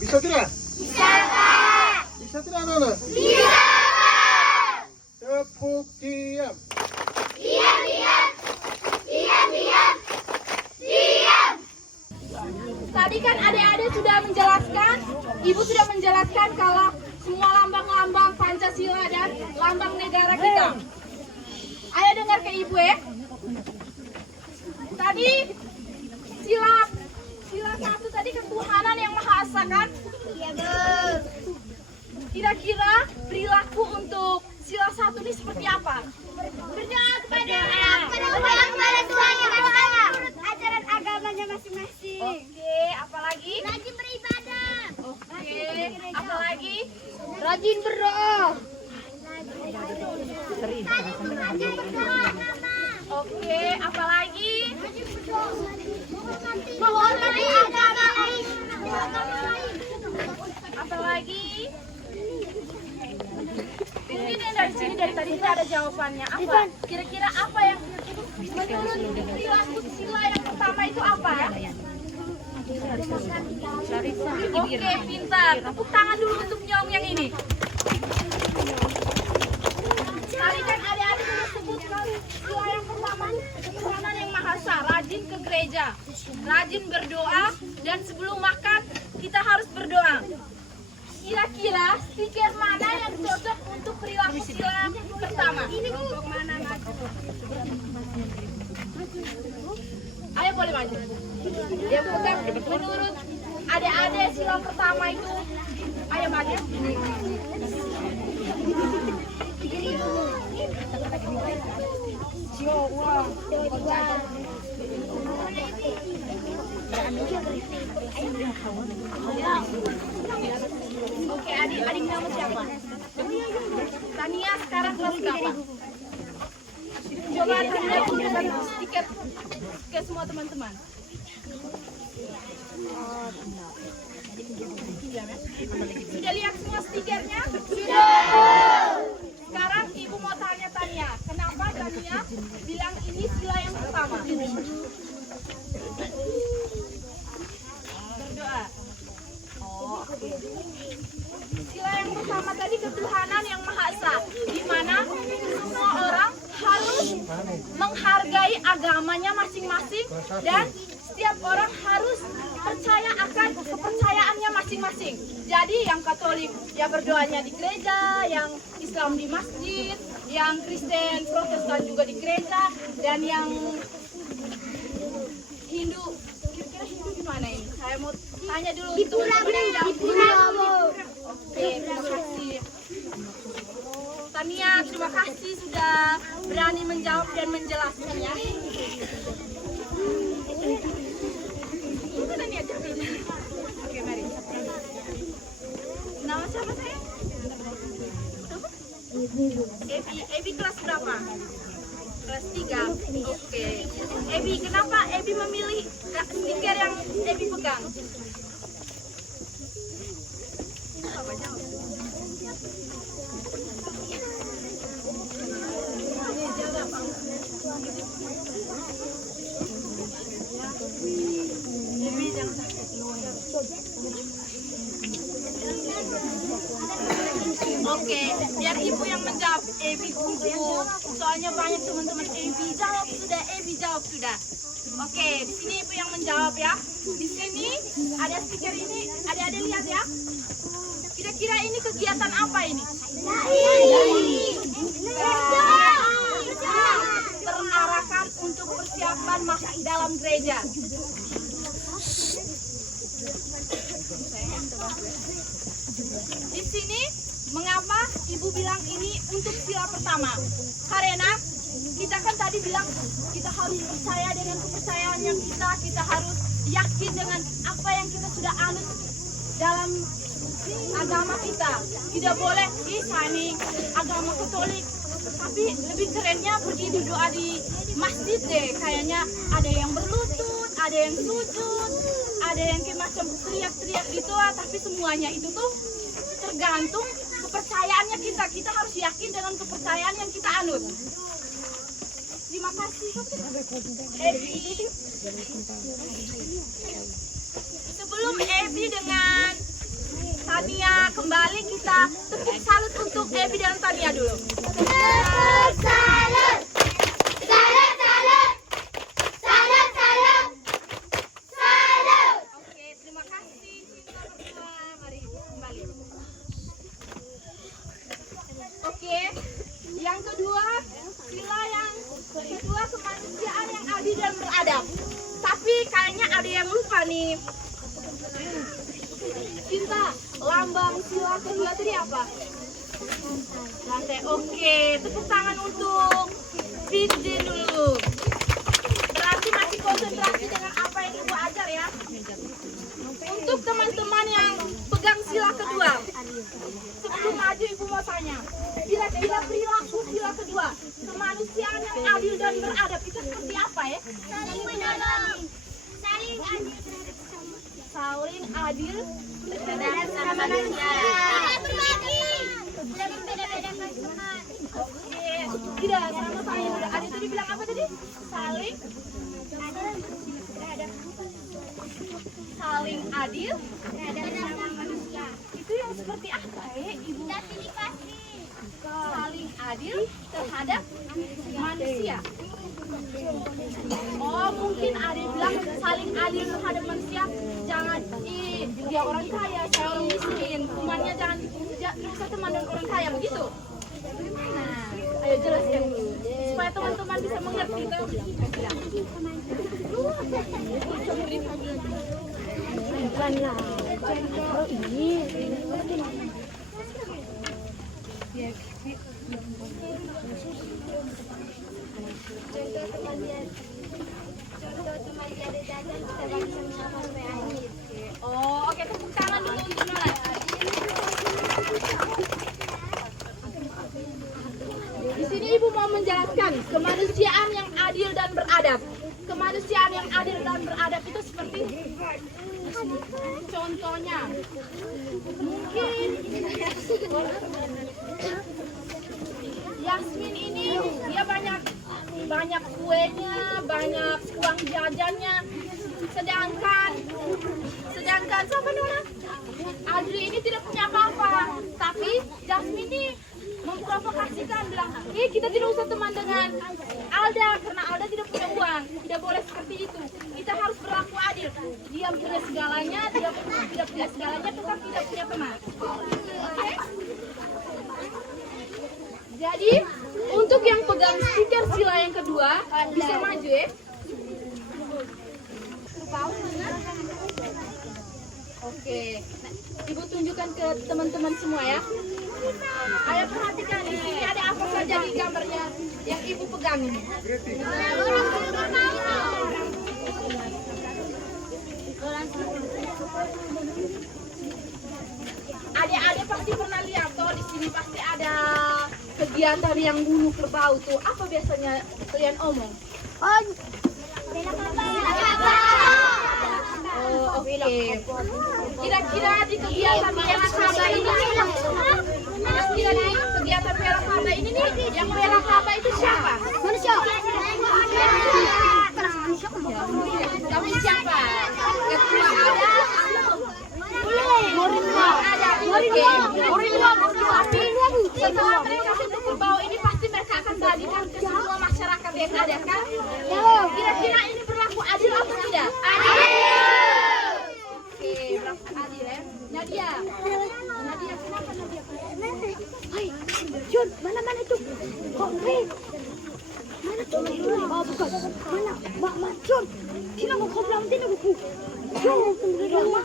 Bisa tidak? Bisa, Pak. Bisa tidak, anak-anak? Bisa, Pak. Tepuk diam. Diam, diam. Diam, diam. Diam. Tadi kan adik-adik sudah menjelaskan, Ibu sudah menjelaskan kalau semua lambang-lambang Pancasila dan lambang negara kita. Ayo dengar ke Ibu ya. Tadi sila satu tadi ketuhanan yang Maha Esa kan? Iya, Bu. Kira-kira perilaku untuk sila satu ini seperti apa? Berdoa kepada Tuhan yang Maha Esa menurut ajaran agamanya masing-masing. Oke, apalagi? Rajin beribadah. Oke, apalagi? Rajin berdoa. Rajin berdoa. Oke, apalagi? Menghormati agama lain. Apalagi? Mungkin yang dari sini dari tadi itu ada jawabannya. Apa? Kira-kira apa yang menurut perilaku sila yang pertama itu apa? Oke, pintar. Tepuk tangan dulu untuk Nyong yang ini. Tadi kan adik-adik sudah sebut kalau sila yang pertama ketuhanan yang Maha Esa, rajin ke gereja, rajin berdoa, dan sebelum makan kita harus berdoa. Kira-kira stiker mana yang cocok untuk perilaku sila yang pertama? Kelompok mana? Ayo boleh maju. Yang pegang menurut adik-adik sila pertama itu, ayo maju. Oke, adik nama siapa? Tania sekarang kelas berapa? Coba Tania tunjukkan stiker ke semua teman-teman. Sudah lihat semua stikernya? Sudah. Sekarang Ibu mau tanya Tania, kenapa Tania bilang ini sila yang pertama? Berdoa. Oh, oke. Sila yang pertama tadi ketuhanan yang Maha Esa, di mana semua orang harus menghargai agamanya masing-masing dan setiap orang harus percaya akan kepercayaannya masing-masing. Jadi yang Katolik ya berdoanya di gereja, yang Islam di masjid, yang Kristen Protestan juga di gereja, dan yang Hindu, kira-kira Hindu gimana ini? Saya mau tanya dulu Di teman-teman yang jawab. pura. Oke, terima kasih. Tania, terima kasih sudah berani menjawab dan menjelaskannya. Itu Tania jawab. Oke, mari. Nama siapa saya? Ebi kelas berapa? Kelas 3. Oke. Ebi, kenapa Ebi memilih stiker yang Ebi pegang? Apa jawab? Ebi jangan sakit. Oke, biar Ibu yang menjawab. Ebi gugup. Soalnya banyak teman-teman Ebi jawab sudah. Oke, di sini Ibu yang menjawab ya. Di sini ada stiker ini, adik-adik lihat ya. Kira-kira ini kegiatan apa ini? Terarahkan untuk persiapan masuk dalam gereja. Di sini mengapa Ibu bilang ini untuk sila pertama? Karena kita kan tadi bilang kita harus percaya dengan kepercayaan yang kita harus yakin dengan apa yang kita sudah anut dalam agama kita. Tidak boleh ini agama Katolik, tapi lebih kerennya pergi berdoa di masjid deh. Kayaknya ada yang berlutut, ada yang sujud, ada yang kayak macam teriak-teriak gitu, tapi semuanya itu tuh tergantung kepercayaannya kita. Kita harus yakin dengan kepercayaan yang kita anut. Terima kasih. Sebelum Ebi dengan kembali kita tepuk salut untuk Ebi dan Tania dulu. Salut, salut. Salut, salut. Salut, salut. Salut. Oke, terima kasih. Sila berdua. Mari kembali. Oke, yang kedua, sila yang kedua kemanusiaan yang adil dan beradab. Tapi kayaknya ada yang lupa nih. Cinta, lambang sila kedua tadi apa? Lantai. Oke, tepuk tangan untuk Fitjin dulu. Berarti masih konsentrasi dengan apa yang ibu ajar ya. Untuk teman-teman yang pegang sila kedua, sebelum maju ibu mau tanya, kira-kira perilaku sila kedua, kemanusiaan yang adil dan beradab itu seperti apa ya? Saling menolong. Saling adil. Saling adil Terhadap sama manusia. Tidak berbagi. Tidak membeda-bedakan teman. Oke, tidak sama saya. Ada tadi bilang apa tadi? Saling adil Terhadap sama manusia. itu yang seperti apa ya ibu? Tidak pilih kasih. Saling adil terhadap manusia. Oh, mungkin ada bilang saling adil terhadap manusia. Jangan dia orang kaya, saya orang miskin. Temannya jangan usah teman dengan orang kaya begitu. Nah, ayo jelaskan dulu supaya teman-teman bisa mengerti. Contoh teman tiada jajan kita bagi sama-sama sampai akhir. Oh, oke, tepuk tangan dulu untuk Nolan. Di sini ibu mau menjelaskan kemanusiaan yang adil dan beradab. Kemanusiaan yang adil dan beradab itu seperti contohnya. Mungkin Yasmin ini dia banyak kuenya, banyak uang jajannya. Sedangkan siapa Nona? Adri ini tidak punya apa-apa. Tapi Jasmine ini memprovokasikan bilang, kita tidak usah teman dengan Alda karena Alda tidak punya uang. Tidak boleh seperti itu. Kita harus berlaku adil. Dia punya segalanya, dia tidak punya segalanya, tetap tidak punya teman. Oke? Jadi untuk yang pegang stiker sila yang kedua bisa maju ya. Oke, ibu tunjukkan ke teman-teman semua ya. Ayo perhatikan di sini ada apa saja di gambarnya yang ibu pegang ini. Adik-adik pasti pernah lihat toh di sini pasti ada kegiatan yang bunuh kerbau tuh. Apa biasanya kalian omong? Oh, oke. Kira-kira di kegiatan Merah Kaba ini, kira-kira di kegiatan Merah Kaba ini nih, yang Merah Kaba itu siapa? Manusia. Tapi siapa? Ketua ada? Moringa. Tapi setelah mereka sentuh kerbau ini pasti mereka akan bagikan ke semua masyarakat yang ada kan? Kira-kira ini berlaku adil atau tidak? Adil. Oke, berlaku adil ya. Nadia, kenapa Nadia? Hai, Jun, mana itu? Konkret. Mana tuh? Oh, bukan. Mana? Mak, Jun. Sino ko bilang din ako. Jun, mama.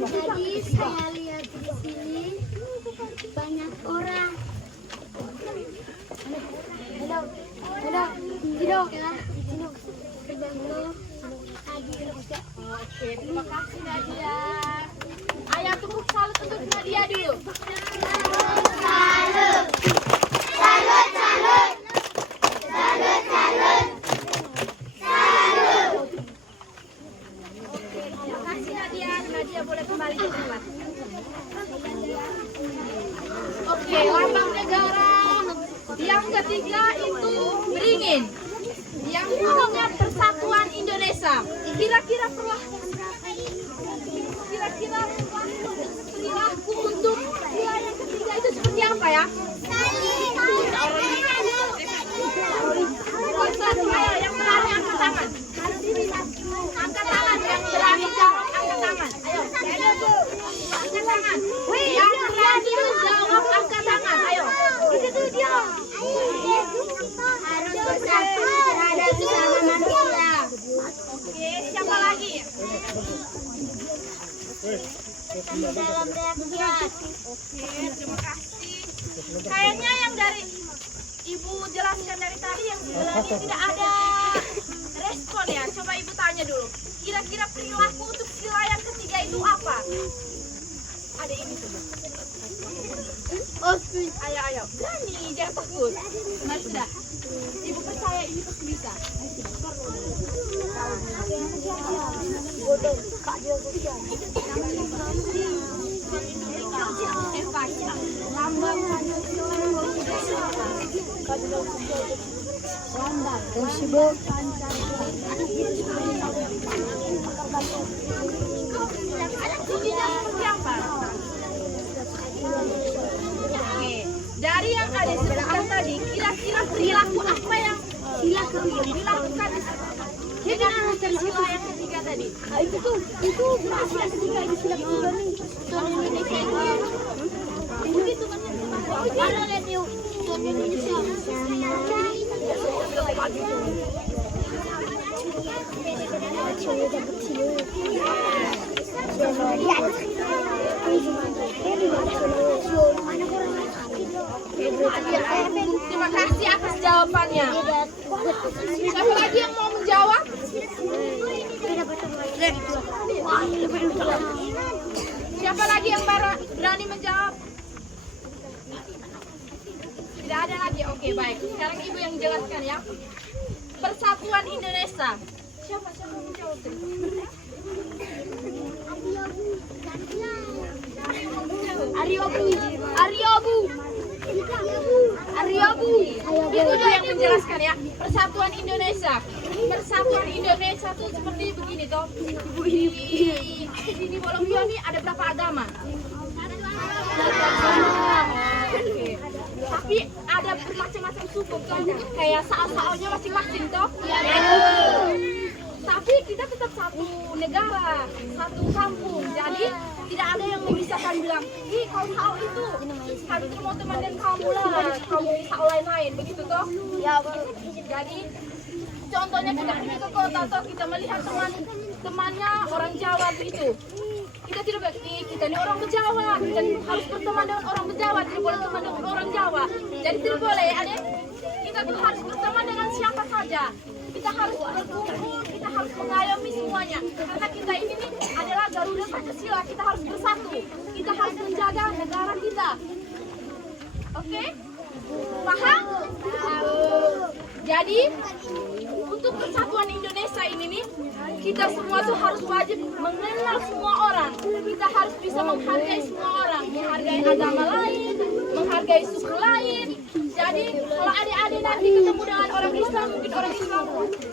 Jadi saya lihat di sini banyak orang. Oke, terima kasih Nadia. Ayah tepuk salut untuk Nadia dulu. Salut. Salut, salut. Salut, salut. Salut. Terima kasih Nadia. Nadia boleh kembali ke tempat. Oke, lambang negara. Yang ketiga itu beringin. Yang Terima kasih. Kayaknya yang dari Ibu jelaskan dari tadi yang sebenarnya tidak ada respon ya. Coba Ibu tanya dulu. Kira-kira perilaku untuk sila yang ketiga itu apa? Ada ini coba. Ayo. Berani, jangan takut. Mari sudah. Ibu percaya ini pasti bisa. Dari yang ada sebutkan tadi, kira-kira perilaku apa yang dilakukan dengan sila yang ketiga tadi? Itu sila ketiga itu sila ketiga nih. Begitu kan? Mana lihat yuk? Terima kasih atas jawabannya. Siapa lagi yang mau menjawab? Siapa lagi yang berani menjawab? Tidak ada lagi. Oke, baik. Sekarang Ibu yang jelaskan ya. Persatuan Indonesia. Siapa yang menjawab? Ariobu. Ibu yang menjelaskan ya. Persatuan Indonesia. Persatuan Indonesia itu seperti begini toh. Ibu ini Bolongio ini ada berapa agama? Oke. Tapi ada bermacam-macam suku kan? Kayak saal-saalnya masing-masing toh. Tapi kita tetap satu negara, satu kampung. Jadi tidak ada yang memisahkan bilang, ih kau tahu itu harus mau teman dan kamu lah, kamu tahu lain-lain, begitu toh? Ya betul. Jadi contohnya kita pergi ke kota toh, kita melihat temannya orang Jawa begitu. Kita tidak boleh, kita ini orang Jawa, kita harus berteman dengan orang Jawa, tidak boleh teman dengan orang Jawa. Jadi tidak boleh, ada kita tuh harus berteman dengan siapa saja. Kita harus berkumpul, kita harus mengayomi semuanya. Karena kita ini nih adalah Garuda Pancasila, kita harus bersatu. Kita harus menjaga negara kita. Oke? Paham? Jadi, untuk persatuan Indonesia ini nih, kita semua tuh harus wajib mengenal semua orang. Kita harus bisa menghargai semua orang, menghargai agama lain, menghargai suku lain. Jadi kalau adik-adik nanti ketemu dengan orang Islam, mungkin orang Islam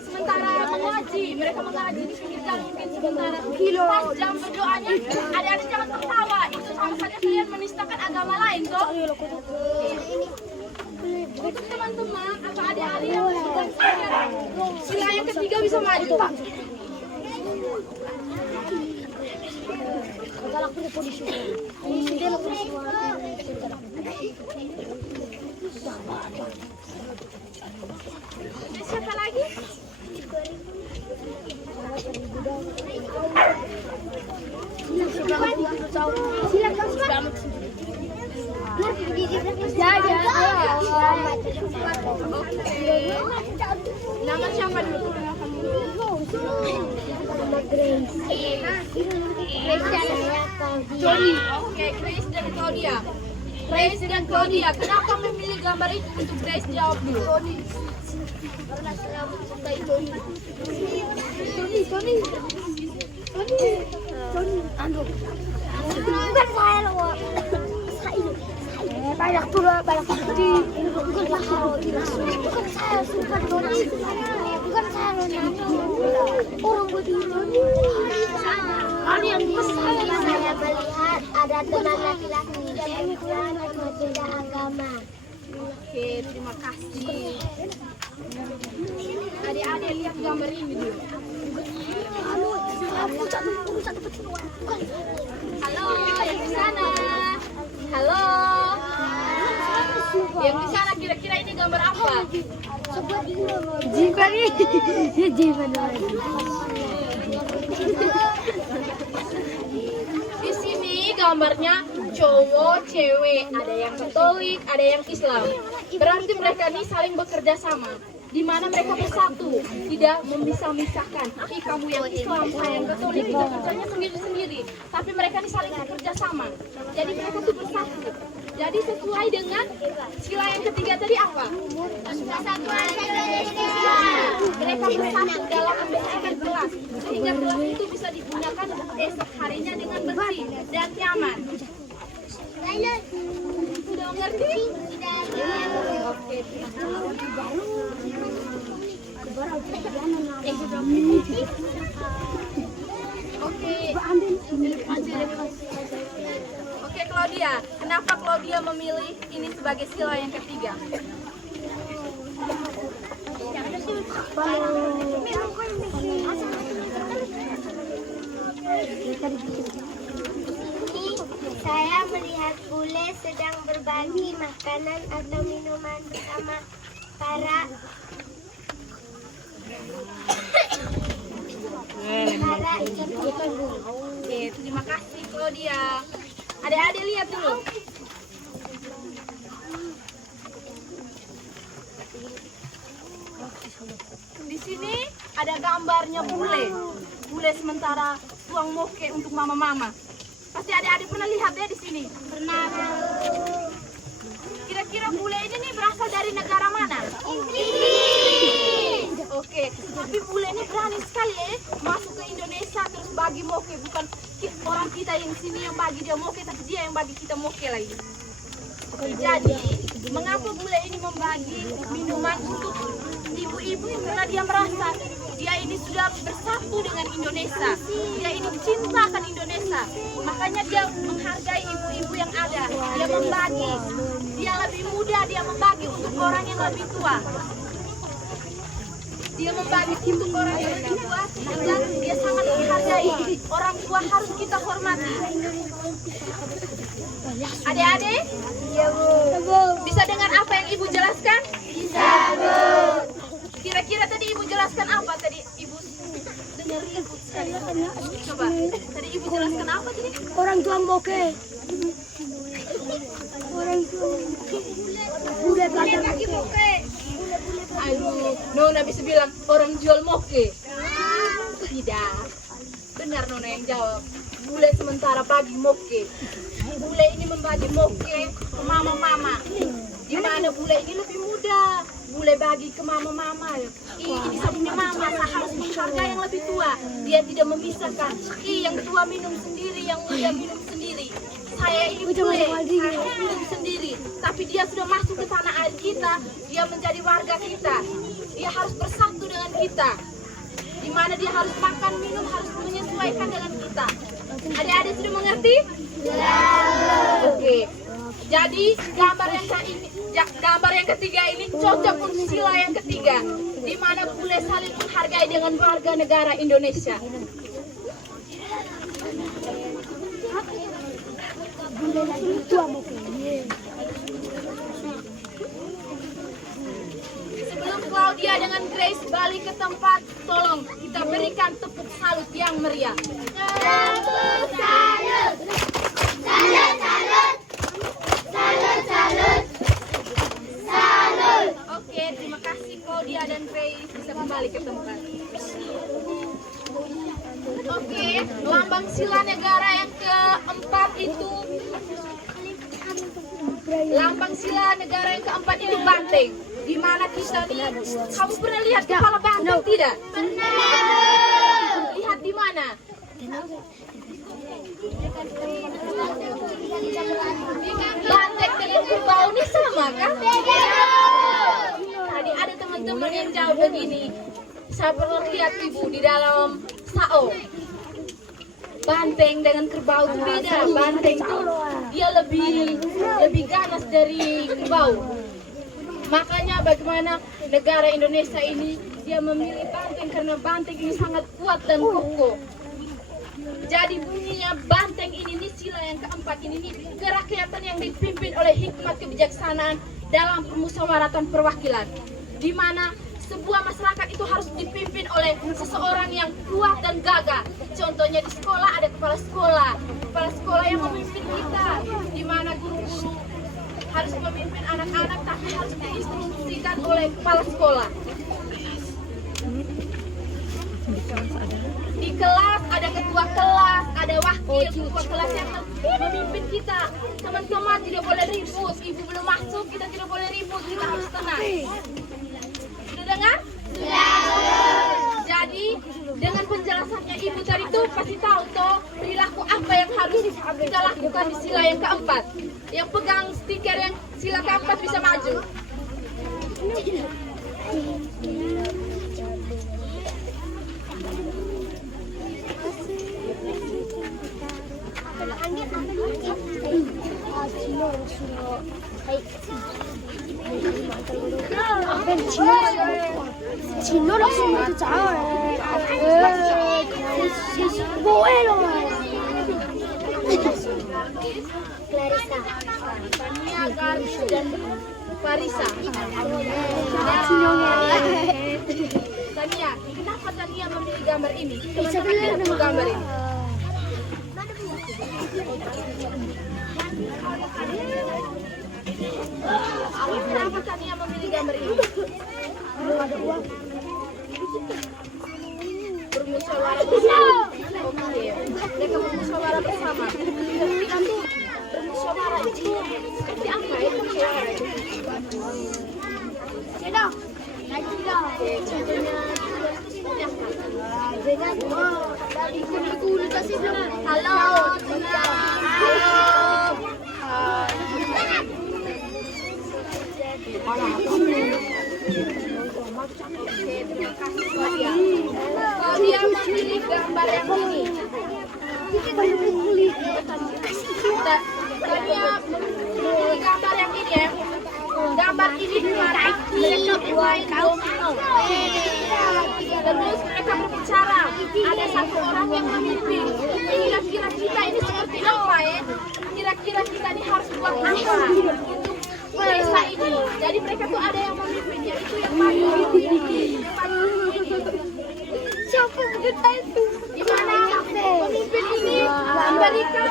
sementara mengaji, mereka mengaji di pinggir jalan mungkin sementara pas jam berdoanya, adik-adik jangan tertawa, itu sama saja kalian menistakan agama lain toh. Untuk teman-teman atau adik-adik yang sila yang ketiga bisa maju Pak. Siapa lagi? Nama siapa dulu? Nama Grace. Oke, Grace dan Claudia. Grace dan Claudia, kenapa memilih gambar itu untuk Grace jawab dulu? Karena saya mencintai Tony. Bukan saya loh. Banyak putih. Bukan saya suka Tony. Bukan saya orang begitu. Saya melihat ada teman laki-laki dan perempuan berbeda agama. Oke, terima kasih. Adik-adik lihat gambar ini dulu. Halo, yang di sana. Halo. Yang di sana kira-kira ini gambar apa? Di sini gambarnya cowok, cewek, ada yang Katolik, ada yang Islam. Berarti mereka ini saling bekerja sama, di mana mereka bersatu, tidak memisah-misahkan. Kamu yang Islam, saya yang Katolik, kita kerjanya sendiri-sendiri. Tapi mereka ini saling bekerja sama. Jadi mereka itu bersatu. Jadi sesuai dengan sila yang ketiga tadi apa? Persatuan Indonesia. Mereka bersatu dalam membersihkan kelas, sehingga kelas itu bisa digunakan esok harinya dengan bersih dan nyaman. Sudah mengerti? Oke. Oke, Claudia. Kenapa Claudia memilih ini sebagai sila yang ketiga? Saya melihat bule sedang berbagi makanan atau minuman bersama para Oke, terima kasih Claudia. Adik-adik lihat dulu. Di sini ada gambarnya bule. Bule sementara tuang moke untuk mama-mama. Pasti adik-adik pernah lihat ya di sini. Pernah. Kira-kira bule ini nih berasal dari negara mana? Inggris. Oke, tapi bule ini berani sekali ya masuk ke Indonesia terus bagi moke. Bukan orang kita yang sini yang bagi dia moke, tapi dia yang bagi kita moke lagi. Jadi, mengapa bule ini membagi minuman untuk ibu-ibu? Karena dia merasa dia ini sudah bersatu dengan Indonesia. Dia ini cintakan Indonesia. Makanya dia menghargai ibu-ibu yang ada. Dia membagi. Dia lebih muda, dia membagi untuk orang yang lebih tua. Dia membagi untuk orang yang lebih tua, sehingga dia sangat menghargai. Orang tua harus kita hormati. Adik-adik, bisa dengar apa yang ibu jelaskan? Bisa, Bu. Kira-kira tadi ibu jelaskan apa tadi? Ibu dengar ibu sekali. Coba, tadi ibu jelaskan apa tadi? Orang tuang moke. Orang tuang bule bagi moke. Aduh, Nona bisa bilang orang jual moke. Tidak, benar Nona yang jawab. Bule sementara bagi moke. Bule ini membagi moke ke mama-mama. Di mana bule ini lebih muda. Bule bagi ke mama-mama. Ini punya mama, saya harus menghargai yang lebih tua. Dia tidak memisahkan. Yang tua minum sendiri, yang muda minum sendiri. Saya ini bule, saya minum sendiri. Tapi dia sudah masuk ke tanah air kita. Dia menjadi warga kita. Dia harus bersatu dengan kita. Di mana dia harus makan, minum, harus menyesuaikan dengan kita. Adik-adik sudah mengerti? Ya. Oke. Jadi gambar yang ketiga ini cocok untuk sila yang ketiga, di mana bule saling menghargai dengan warga negara Indonesia. Sebelum Claudia dengan Grace balik ke tempat, tolong kita berikan tepuk salut yang meriah. tepuk salut. Salut, salut. Salut, salut. Salut. Oke, terima kasih Claudia dan Grace bisa kembali ke tempat. Oke, lambang sila negara yang keempat itu banteng. Di mana kita nih? Kamu pernah lihat kepala banteng tidak? Pernah. Lihat di mana? Banteng dengan kerbau ini sama kan? Tadi ada teman-teman yang jawab begini. Saya pernah lihat ibu di dalam sao. Banteng dengan kerbau itu beda. Banteng itu dia lebih ganas dari kerbau. Makanya bagaimana negara Indonesia ini dia memilih banteng karena banteng ini sangat kuat dan kokoh. Jadi bunyinya banteng ini sila yang keempat ini kerakyatan yang dipimpin oleh hikmat kebijaksanaan dalam permusyawaratan perwakilan. Di mana sebuah masyarakat itu harus dipimpin oleh seseorang yang kuat dan gagah. Contohnya di sekolah ada kepala sekolah yang memimpin kita, di mana guru-guru harus memimpin anak-anak tapi harus diinstruksikan oleh kepala sekolah. Di kelas ada ketua kelas, ada wakil ketua kelas yang memimpin kita. Teman-teman tidak boleh ribut, ibu belum masuk, kita tidak boleh ribut, kita harus tenang. Sudah dengar? Jadi dengan penjelasannya ibu tadi tuh pasti tahu toh perilaku apa yang harus kita lakukan di sila yang keempat. Yang pegang stiker yang sila keempat bisa maju. 진로랑 친구도 잘. 뭐해 너? Clarissa. Tania, Garis, dan Farisa. Tania, kenapa Tania memilih gambar ini? Teman-teman lihat dulu gambar ini. Kenapa Tania memilih gambar ini? Bermusyawarah bersama. Oke, mereka bermusyawarah bersama. Bermusyawarah itu seperti apa ya? Dia memilih gambar yang ini. Tania memilih gambar yang ini ya. Gambar ini di mana mereka bermain domino. Terus mereka berbicara. Ada satu orang yang memimpin. Kira-kira kita ini seperti apa ya? Kira-kira kita ini harus buat apa untuk desa ini? Jadi mereka tuh ada yang memimpin, yaitu yang maju. Siapa kita itu? Di mana pemimpin ini memberikan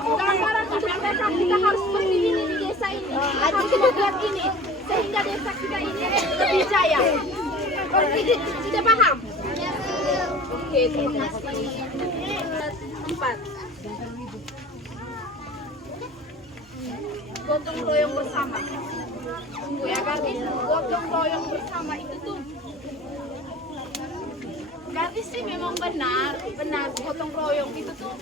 gambaran untuk mereka, kita harus seperti ini di desa ini, harus buat ini sehingga desa kita ini lebih jaya. Oke, sudah paham? Oke, terima kasih. 4. Gotong royong bersama. Tunggu ya Gadis, gotong royong bersama itu tuh Gadis sih memang benar gotong royong itu tuh.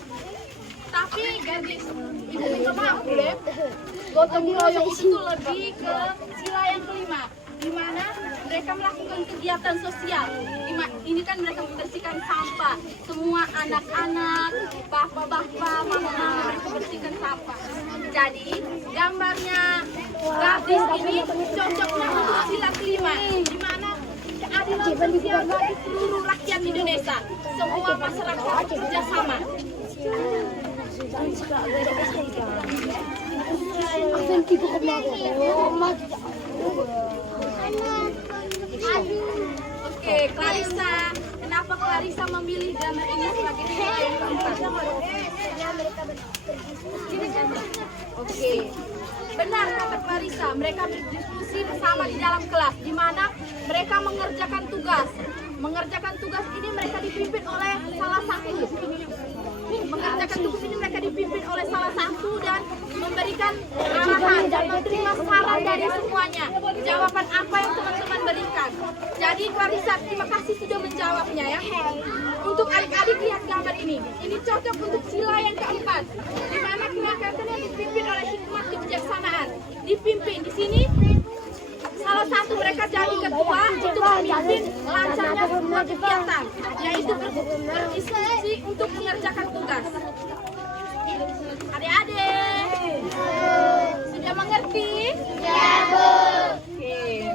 Tapi Gadis, ibu minta maaf boleh. Gotong royong itu tuh lebih ke sila yang kelima, di mana mereka melakukan kegiatan sosial. Ini kan mereka membersihkan sampah. Semua anak-anak, bapak-bapak, mama-mama mereka bersihkan sampah. Jadi gambarnya Gadis ini cocoknya untuk sila kelima, di mana keadilan sosial bagi seluruh rakyat Indonesia. Semua masyarakat bekerjasama. Oke, Clarissa, kenapa Clarissa memilih gambar ini sebagai sila yang keempat? Oke, benar kata Clarissa, mereka berdiskusi bersama di dalam kelas, di mana mereka mengerjakan tugas. Mengerjakan tugas ini mereka dipimpin oleh salah satu. Mengerjakan tugas ini mereka dipimpin oleh salah satu dan memberikan arahan dan menerima saran dari semuanya. Jawaban apa yang teman-teman berikan. Jadi Clarissa, terima kasih sudah menjawabnya ya. Untuk adik-adik lihat gambar ini. Ini cocok untuk sila yang keempat. Di mana gerakan yang dipimpin oleh hikmah kebijaksanaan. Dipimpin di sini. Salah satu mereka jadi ketua untuk memimpin lancarnya semua kegiatan, yaitu berdiskusi untuk mengerjakan tugas. Adik-adik, sudah mengerti? Ya, Bu. Oke.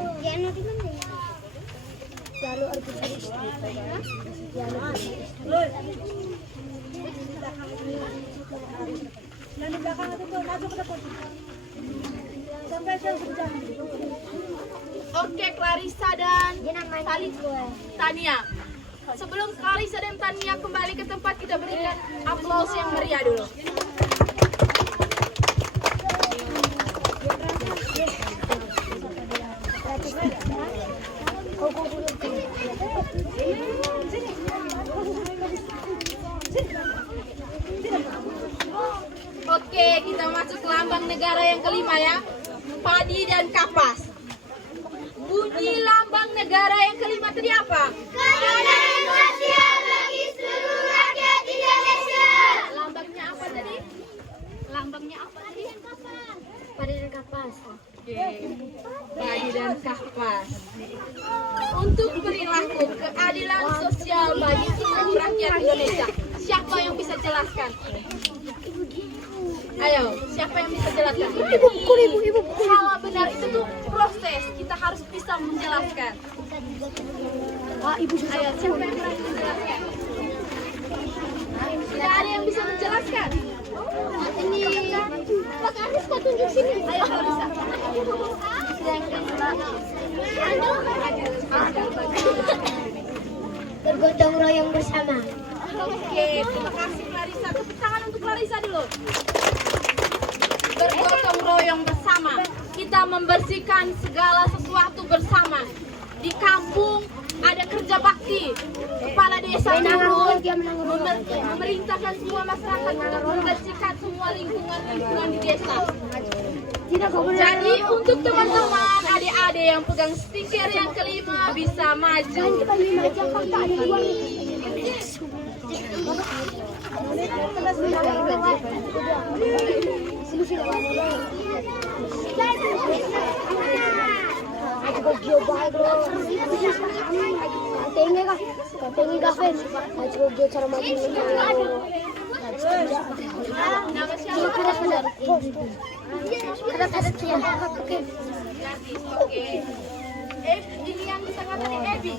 Oke, Clarissa dan Tania. Sebelum Clarissa dan Tania kembali ke tempat, kita berikan aplaus yang meriah dulu. Oke, kita masuk ke lambang negara yang kelima ya. Padi dan kapas. Bunyi lambang negara yang kelima tadi apa? Keadilan sosial bagi seluruh rakyat Indonesia. Lambangnya apa tadi? Lambangnya apa tadi? Padi dan kapas. Oke. Padi dan kapas. Untuk perilaku keadilan sosial bagi seluruh rakyat Indonesia. Siapa yang bisa jelaskan? Ayo, siapa yang bisa jelaskan? Ibu. Salah benar itu tuh proses. Kita harus bisa menjelaskan. Ayo, siapa yang berani menjelaskan? Tidak ada yang bisa menjelaskan. Ini Pak Aris kok tunjuk sini. Ayo kalau bisa. Bergotong royong bersama. Oke, terima kasih Clarissa. Tepuk tangan untuk Clarissa dulu. Bergotong royong bersama. Kita membersihkan segala sesuatu bersama. Di kampung ada kerja bakti. Kepala desa turun memerintahkan semua masyarakat untuk membersihkan semua lingkungan di desa. Jadi untuk teman-teman adik-adik yang pegang stiker yang kelima bisa maju. Nama siapa? Oke. Ini yang bisa ngatakan Ebi.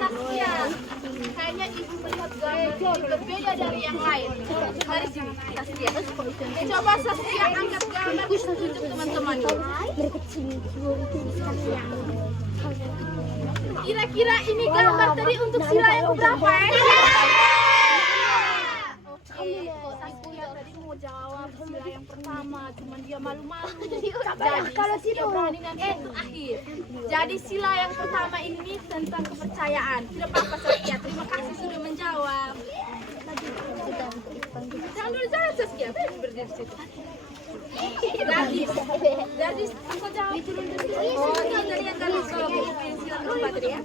Saskia. Kayaknya ibu melihat gambar ini berbeda dari yang lain. Mari sini, Saskia. Coba Saskia angkat gambar untuk teman-teman. Kira-kira ini gambar tadi untuk sila yang berapa ya? Oke, Saskia tadi mau jawab sila yang pertama, cuman dia malu-malu. Jadi kalau Saskia berani nanti itu akhir. Jadi sila yang pertama ini tentang kepercayaan. Tidak apa-apa Saskia, terima kasih sudah menjawab. Jangan dulu jalan Saskia, berdiri di situ. Gadis, aku jawab dulu. Oh, ini tadi yang gadis kalau yang sila keempat tadi ya.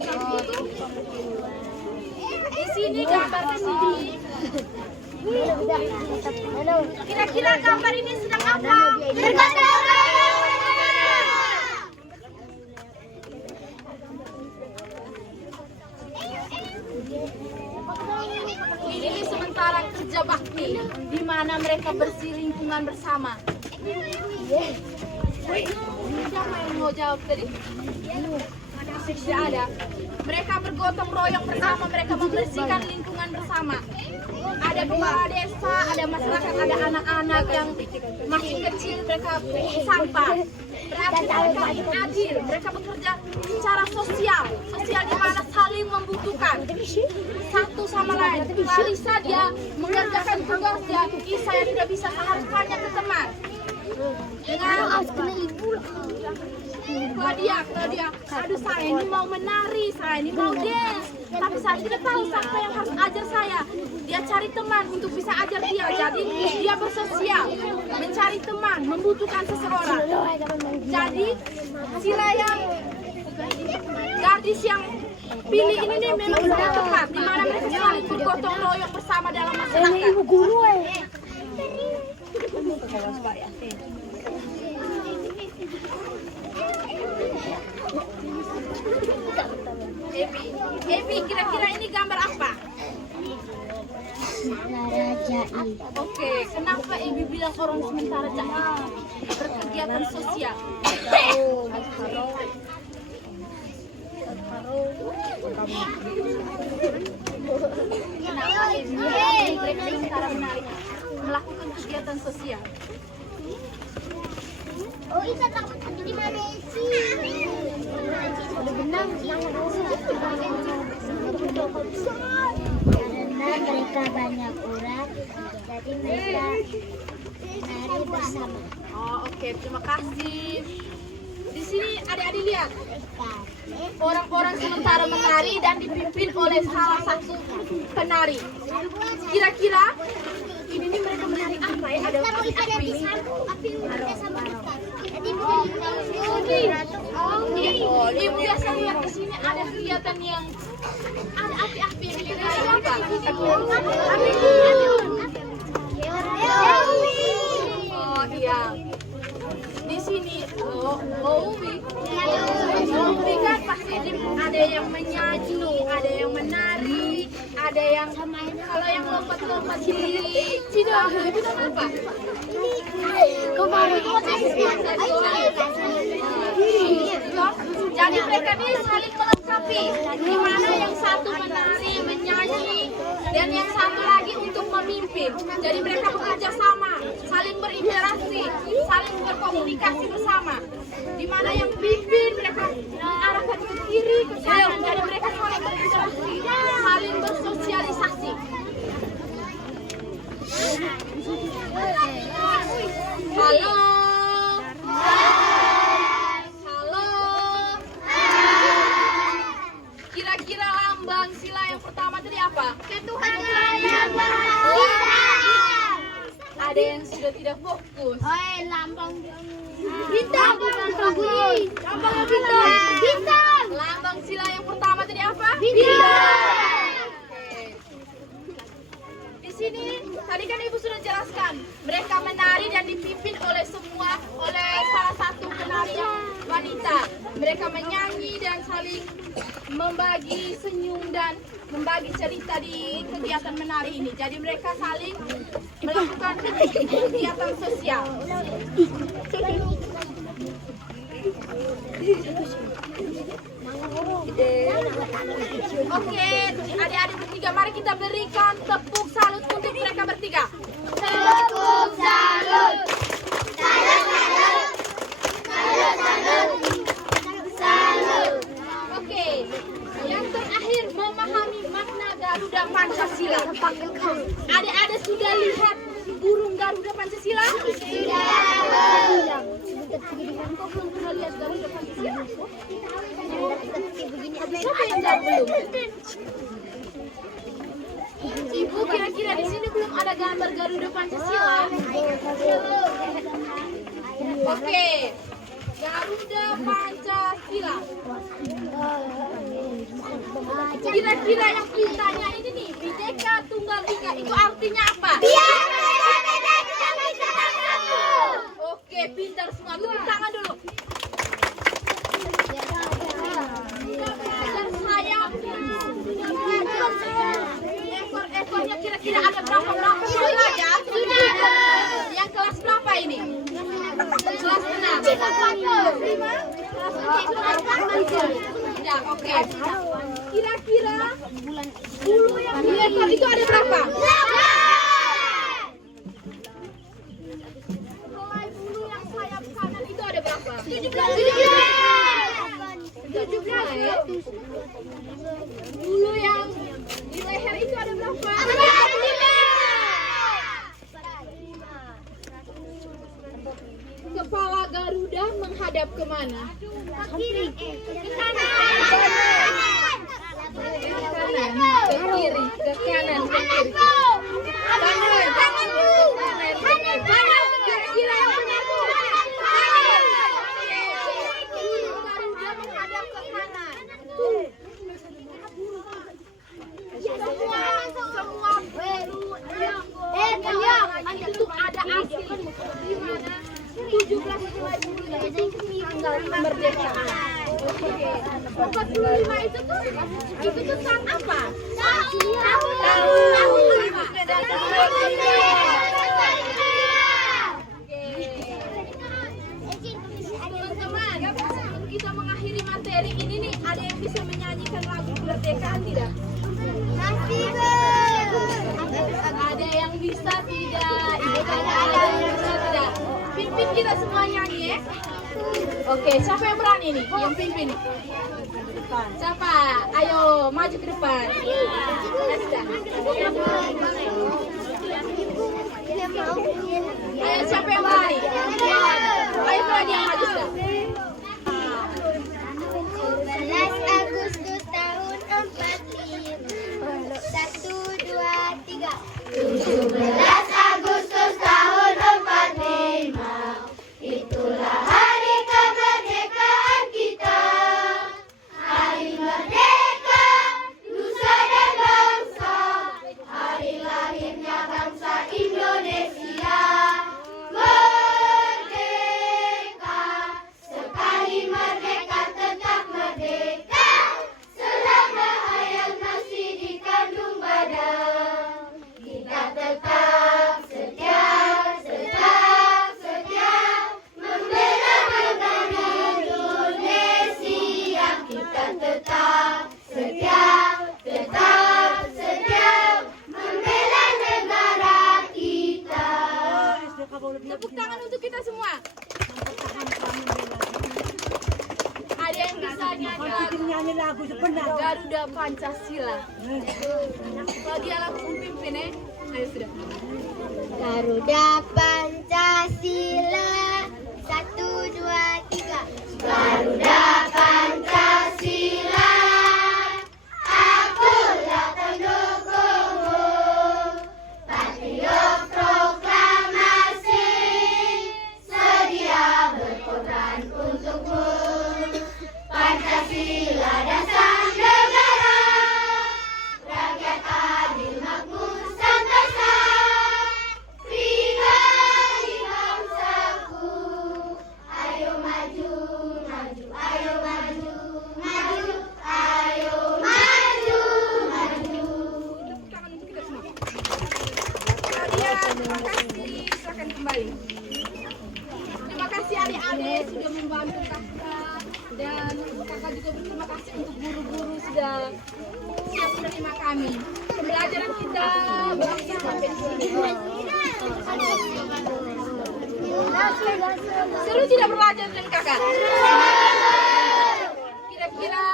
Di sini gambar sini. Kira-kira gambar ini sedang apa? Bergotong royong. Ini sementara kerja bakti di mana mereka bersih lingkungan bersama. Siapa yang mau jawab tadi? Tidak ada. Mereka bergotong royong bersama, mereka membersihkan lingkungan bersama. Ada kepala desa, ada masyarakat, ada anak-anak yang masih kecil, mereka sampah. Berarti mereka adil, mereka bekerja secara sosial di mana saling membutuhkan satu sama lain. Clarissa dia mengerjakan tugasnya, saya tidak bisa, saya harus tanya ke teman. Dengan Claudia, aduh saya ini mau menari, saya ini mau dance, tapi saya tidak tahu siapa yang harus ajar saya. Dia cari teman untuk bisa ajar dia, jadi dia bersosial, mencari teman, membutuhkan seseorang. Jadi sila yang gadis yang pilih ini nih memang sudah tepat, di mana mereka saling bergotong royong bersama dalam masyarakat. Ebi, kira-kira ini gambar apa? Jai. Oke, kenapa Ebi bilang orang sementara jahil berkegiatan sosial? Kenapa Ebi bilang mereka sementara menarik melakukan kegiatan sosial? Oh, Isa takut di mana sih? Karena mereka banyak orang, jadi mereka menari bersama. Oh, oke, terima kasih. Di sini adik-adik lihat. Orang-orang sementara menari dan dipimpin oleh salah satu penari. Kira-kira ini nih mereka menari apa ya? Ada api-api ini. Oh, ini biasa lihat di sini ada kegiatan yang ada api-api yang menari apa? Oh iya. Di sini Owi kan pasti ada yang menyanyi, ada yang menari, ada yang kalau yang lompat-lompat di sini itu nama apa? Jadi mereka ini saling melengkapi, di mana yang satu menari, menyanyi, dan yang satu lagi untuk memimpin. Jadi mereka bekerja sama, saling berinteraksi, saling berkomunikasi bersama. Di mana yang pimpin mereka mengarahkan ke kiri, ke kanan. Jadi mereka saling berinteraksi, saling bersosialisasi. Halo. Halo. Kira-kira lambang sila yang pertama tadi apa? Ketuhanan yang Maha Esa. Ada yang sudah tidak fokus. Lambang bintang. Lambang bintang. Bintang. Lambang sila yang pertama tadi apa? Bintang. Di sini tadi kan Ibu sudah jelaskan, mereka menari dan dipimpin oleh salah satu penari yang wanita. Mereka menyanyi dan saling membagi senyum dan membagi cerita di kegiatan menari ini. Jadi mereka saling melakukan kegiatan sosial. Oke, adik-adik bertiga, mari kita berikan tepuk salut untuk mereka bertiga. Tepuk salut. Salut, salut. Salut, salut. Salut. Oke, yang terakhir memahami makna Garuda Pancasila. Adik-adik sudah lihat burung Garuda Pancasila? Sudah. Kok belum pernah lihat Garuda Pancasila? Siapa yang jawab belum? Ibu, kira-kira di sini belum ada gambar Garuda Pancasila? Oke, Garuda Pancasila. Kira-kira yang pintanya ini nih, Bhinneka Tunggal Ika, itu artinya apa? Biar beda-beda kita bisa bersatu. Oke, pintar semua. Tepuk tangan dulu. Dan sayapnya, ekor-ekornya kira-kira ada berapa ya? Yang kelas berapa ini? Kelas 6. Ya, oke. Kira-kira bulu yang di ekor itu ada berapa? Helai bulu yang sayap kanan itu ada berapa? 17. Bulu yang di leher itu ada berapa? Kepala Garuda menghadap kemana? Ke kiri. Ke kanan. Ke kiri, ke kanan, ke kiri. Kira-kira yang benar tuh. Garuda menghadap ke kanan. Semua bulu yang itu tuh ada asli di mana 17 helai bulu itu tanggal kemerdekaan. Oke. 45 itu tentang apa? Tahu. Teman-teman, sebelum kita mengakhiri materi ini nih, ada yang bisa menyanyikan lagu kemerdekaan tidak? Ada yang bisa tidak? Ibu tanya ada yang bisa tidak? Pimpin kita semua nyanyi ya. Oke, siapa yang berani nih? Yang pimpin nih? Siapa? Ayo, maju ke depan. Ayo, siapa yang berani? Ayo, berani yang maju sudah. 11 Agustus tahun 45. 1, 2, 3. 17 Agustus tahun 45. Itulah hari kemerdekaan kita. Hari merdeka, nusa dan bangsa. Hari lahirnya bangsa Indonesia. Merdeka, sekali merdeka tetap merdeka. Selama hayat masih dikandung badan, kita tetap setia, tetap setia membela negara Indonesia. Kita tetap setia, tetap setia membela negara kita. Tepuk tangan untuk kita semua. Ada yang bisa nyanyi lagu Garuda Pancasila. Kalau dia lagu pemimpin ayo sudah. Garuda Pancasila. 1, 2, 3. Garuda Pancasila. Akulah pendukungmu. Patriot proklamasi. Sedia berkorban untukmu. Pancasila dasar negara. Rakyat adil makmur santosa. Pribadi bangsaku. Ayo maju, maju, ayo maju, maju, ayo maju, maju. Tepuk tangan untuk kita semua. Kalian, terima kasih. Silakan kembali. Terima kasih adik-adik sudah membantu kakak, dan kakak juga berterima kasih untuk guru-guru sudah siap menerima kami. Pembelajaran kita berakhir sampai di sini. Seru tidak belajar dengan kakak? Kira-kira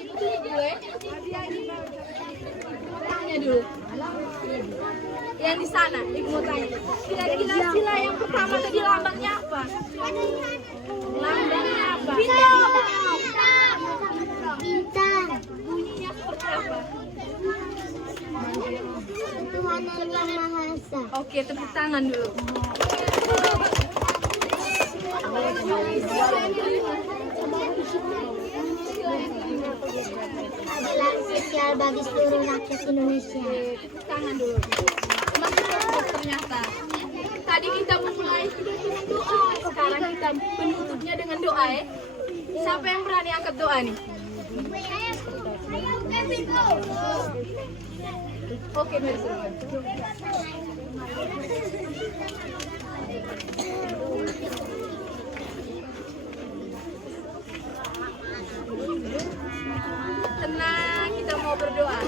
ibu tanya dulu ya. Tanya dulu. Yang di sana, ibu mau tanya. Kira-kira sila yang pertama tadi lambangnya apa? Lambangnya apa? Bintang. Bunyinya seperti apa? Tuhan yang Maha Esa. Oke, tepuk tangan dulu. Adalah sosial bagi seluruh rakyat Indonesia. Tepuk tangan dulu. Masih cukup ternyata. Tadi kita memulai dengan doa, sekarang kita penutupnya dengan doa ya. Siapa yang berani angkat doa nih? Oke, mari semua. Tenang, kita mau berdoa.